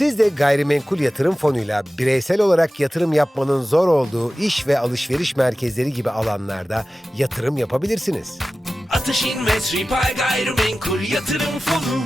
Siz de gayrimenkul yatırım fonuyla bireysel olarak yatırım yapmanın zor olduğu iş ve alışveriş merkezleri gibi alanlarda yatırım yapabilirsiniz. Atış Invest Repay Gayrimenkul Yatırım Fonu